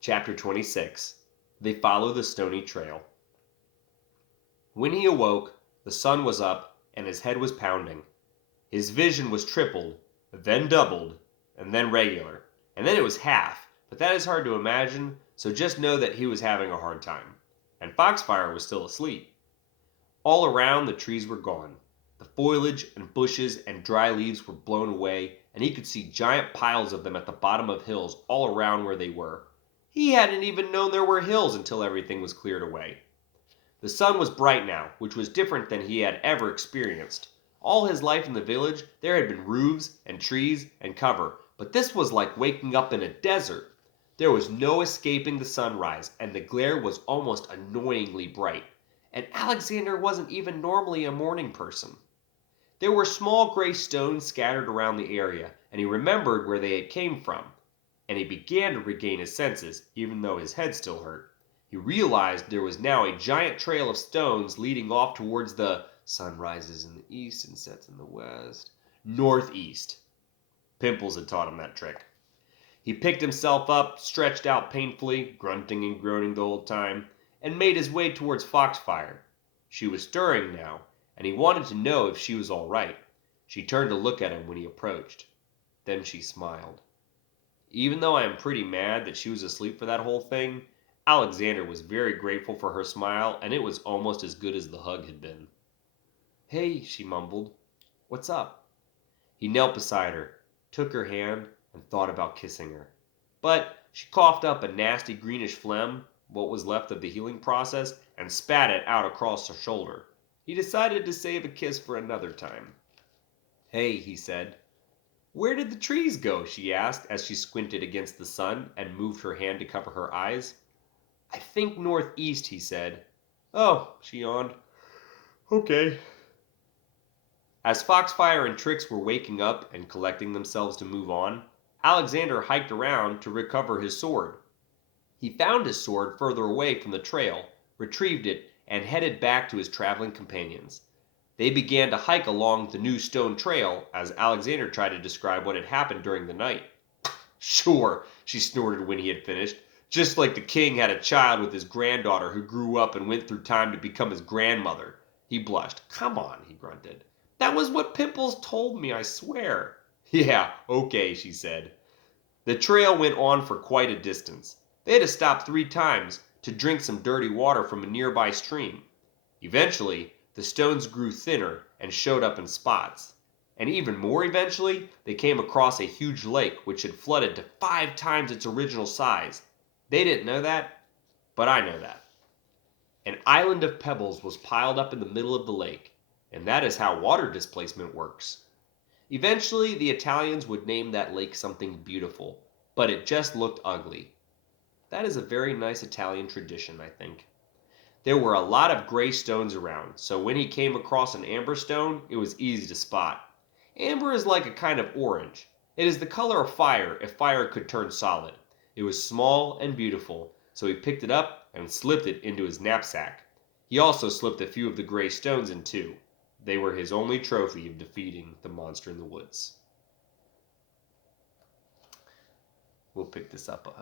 Chapter 26. They follow the stony trail. When he awoke, the sun was up and his head was pounding. His vision was tripled, then doubled, and then regular, and then it was half, but that is hard to imagine, so just know that he was having a hard time. And Foxfire was still asleep. All around, the trees were gone. The foliage and bushes and dry leaves were blown away, and he could see giant piles of them at the bottom of hills all around where they were. He hadn't even known there were hills until everything was cleared away. The sun was bright now, which was different than he had ever experienced. All his life in the village, there had been roofs and trees and cover, but this was like waking up in a desert. There was no escaping the sunrise, and the glare was almost annoyingly bright. And Alexander wasn't even normally a morning person. There were small gray stones scattered around the area, and he remembered where they had came from. And he began to regain his senses, even though his head still hurt. He realized there was now a giant trail of stones leading off towards the sun rises in the east and sets in the west, northeast. Pimples had taught him that trick. He picked himself up, stretched out painfully, grunting and groaning the whole time, and made his way towards Foxfire. She was stirring now, and he wanted to know if she was all right. She turned to look at him when he approached. Then she smiled. Even though I am pretty mad that she was asleep for that whole thing, Alexander was very grateful for her smile, and it was almost as good as the hug had been. "Hey," she mumbled. "What's up?" He knelt beside her, took her hand, and thought about kissing her. But she coughed up a nasty greenish phlegm, what was left of the healing process, and spat it out across her shoulder. He decided to save a kiss for another time. "Hey," he said. "Where did the trees go?" she asked as she squinted against the sun and moved her hand to cover her eyes. "I think northeast," he said. "Oh," she yawned. "Okay." As Foxfire and Trix were waking up and collecting themselves to move on, Alexander hiked around to recover his sword. He found his sword further away from the trail, retrieved it, and headed back to his traveling companions. They began to hike along the new stone trail as Alexander tried to describe what had happened during the night. "Sure," she snorted when he had finished. "Just like the king had a child with his granddaughter who grew up and went through time to become his grandmother." He blushed. "Come on," he grunted. "That was what Pimples told me, I swear." "Yeah, okay," she said. The trail went on for quite a distance. They had to stop 3 times to drink some dirty water from a nearby stream. Eventually, the stones grew thinner and showed up in spots. And even more eventually, they came across a huge lake which had flooded to 5 times its original size. They didn't know that, but I know that. An island of pebbles was piled up in the middle of the lake, and that is how water displacement works. Eventually, the Italians would name that lake something beautiful, but it just looked ugly. That is a very nice Italian tradition, I think. There were a lot of gray stones around, so when he came across an amber stone, it was easy to spot. Amber is like a kind of orange. It is the color of fire if fire could turn solid. It was small and beautiful, so he picked it up and slipped it into his knapsack. He also slipped a few of the gray stones in too. They were his only trophy of defeating the monster in the woods. We'll pick this up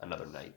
another night.